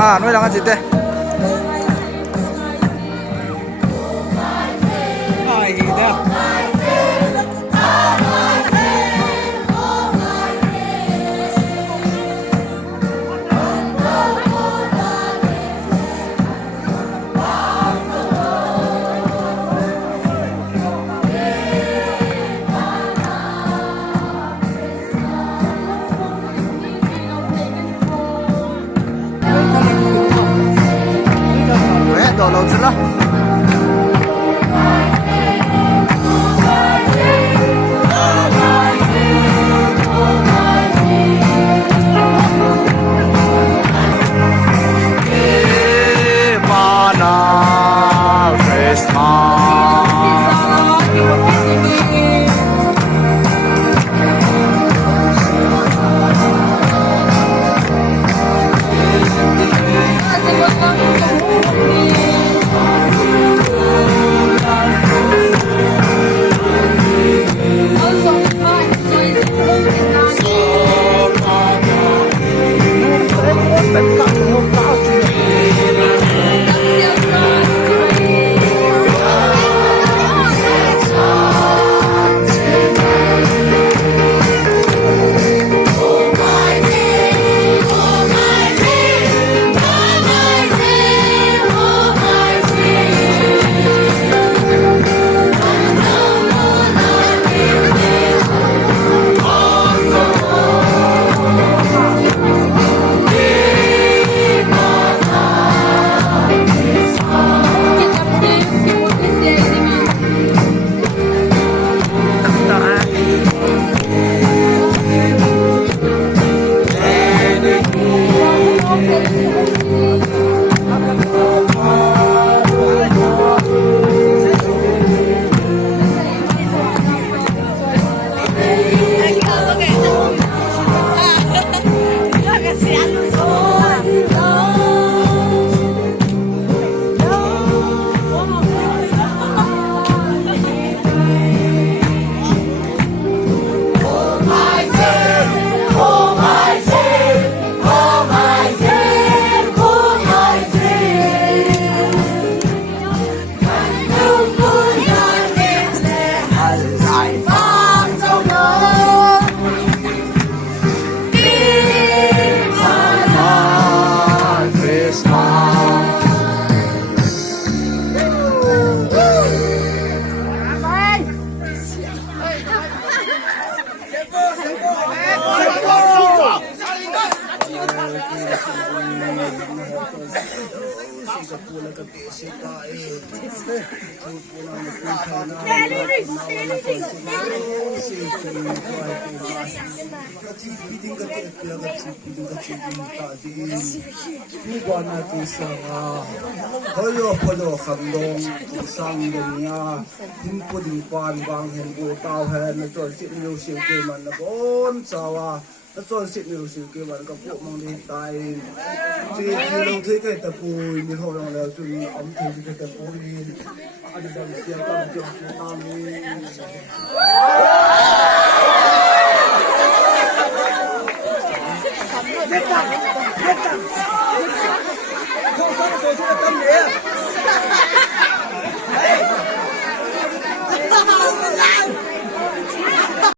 nuôi lang gì thế ai gì thế đồ lâu chân lắm Hello, hello, Khamdong, Sang Dunia, Pudding Pan, Bang, and Go Tao, and the John Sit Music Game and the Bone Sawa, the John Sit Music Game and the Put Money Time. You don't take it the pool in the whole of the June, I'm taking the pool in. I don't see a couple of